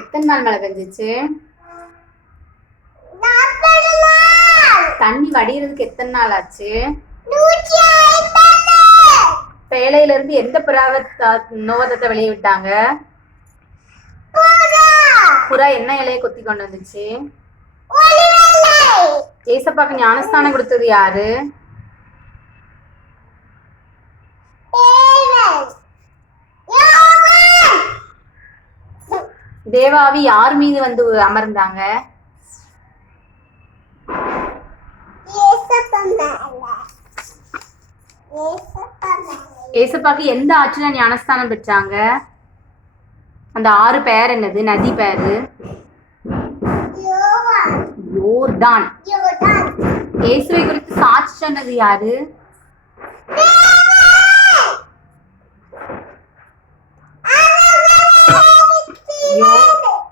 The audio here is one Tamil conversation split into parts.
எத்தனை நாள் மழை பெஞ்சிச்சு? தண்ணி வடிகிறதுக்கு எத்தனை நாள் ஆச்சு? பேழையில இருந்து எந்த புறாவை நோவதத்தை வெளியே விட்டாங்க? புறா என்ன இலையை கொத்தி கொண்டு வந்துச்சு? ஏசப்பாக்கு ஞானஸ்தானம் கொடுத்தது யாரு? தேவாவி யார் மீது வந்து அமர்ந்தாங்க? ஏசப்பாக்கு எந்த ஆற்றுல ஞானஸ்தானம் பெற்றாங்க? அந்த ஆறு பேர் என்னது? நதி பேரு யோர்தான். இயேசுவை குறித்து சாட்சி சொன்னது யாரு?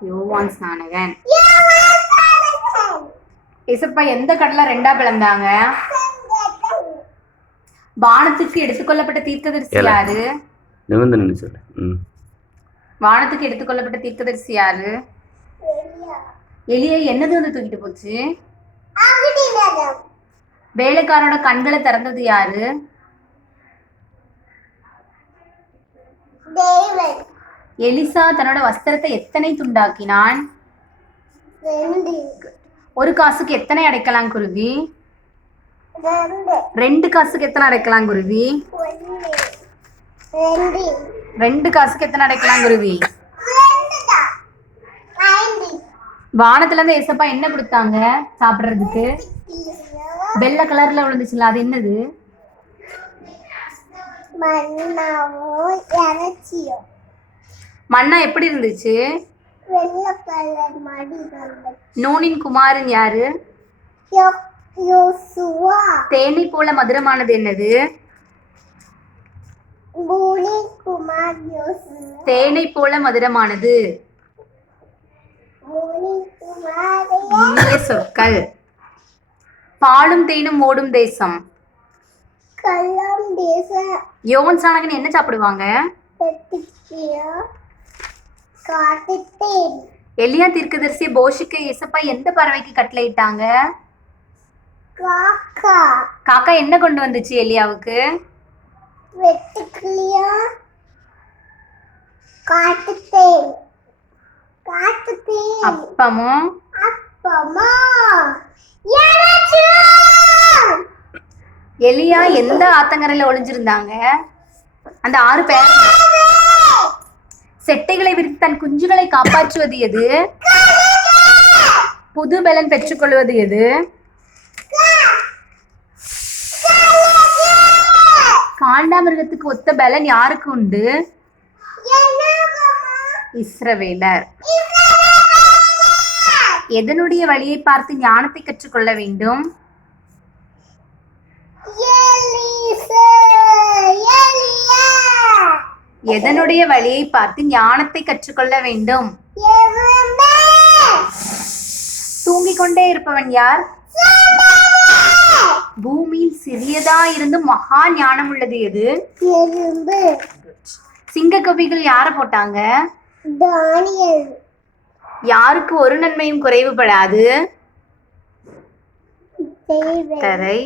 யோவான் ஸ்நானகன். ஏசப்பா எந்த கடலை ரெண்டா பிளந்தாங்க? வானத்துக்கு எடுத்துக்கொள்ளப்பட்ட தீர்க்கதரிசி யாரு? வானத்துக்கு எடுத்துக்கொள்ளப்பட்ட தீர்க்கதரிசி யாரு? எலியா என்னது வந்து தூக்கிட்டு போச்சு? வேலைக்காரோட கண்களை திறந்தது யாரு? எலிசா தன்னோட வஸ்திரத்தை எத்தனை துண்டாக்கினான்? ஒரு காசுக்கு எத்தனை அடைக்கலாம் குருவி? 2 காசுக்கு எத்தனை அடைக்கலாம் குருவி? 2 காசுக்கு எத்தனை அடைக்கலாம் குருவி? வானத்துல இருந்து ஏசப்பா என்ன கொடுத்தாங்க சாப்பிடுறதுக்கு? வெள்ளை கலர்ல விழுந்துச்சுல, அது என்னது? மண்ணா எப்படி இருந்துச்சு? நூனின் குமாரன் யாரு? தேனை போல மதுரமானது என்னது? தேனை போல மதுரமானது சொற்கள். பாலும் தேனும் ஓடும் தேசம். யோவான் ஸ்நானகன் என்ன சாப்பிடுவாங்க? எலியா தீர்க்கதரிசியை போஷிக்க ஏசப்பா எந்த பறவைக்கு கட்டளையிட்டாங்க? காக்கா என்ன கொண்டு வந்துச்சு எலியாவுக்கு? அப்பமும். எலியா எந்த ஆத்தங்கரையில ஒளிஞ்சிருந்தாங்க? அந்த 6 பேர். செட்டைகளை விரித்து தன் குஞ்சுகளை காப்பாற்றுவது எது? புது பலன் பெற்றுக்கொள்வது எது? காண்டாமிருகத்துக்கு ஒத்த பலன் யாருக்கு உண்டு? இஸ்ரவேலர். எதனுடைய வழியை பார்த்து ஞானத்தை கற்றுக்கொள்ள வேண்டும்? எதனுடைய வழியை பார்த்து ஞானத்தை கற்றுக்கொள்ள வேண்டும்? தூங்கிக் கொண்டே இருப்பவன் யார்? பூமியில் சிறியதா இருந்து மகா ஞானம் உள்ளது எது? சிங்க கவிகள் யார போட்டாங்க? யாருக்கு ஒரு நன்மையும் குறைவுபடாது? தரை.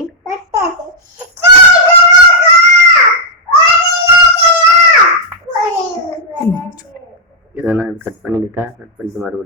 இதெல்லாம் கட் பண்ணிட்டு மறுபடியும்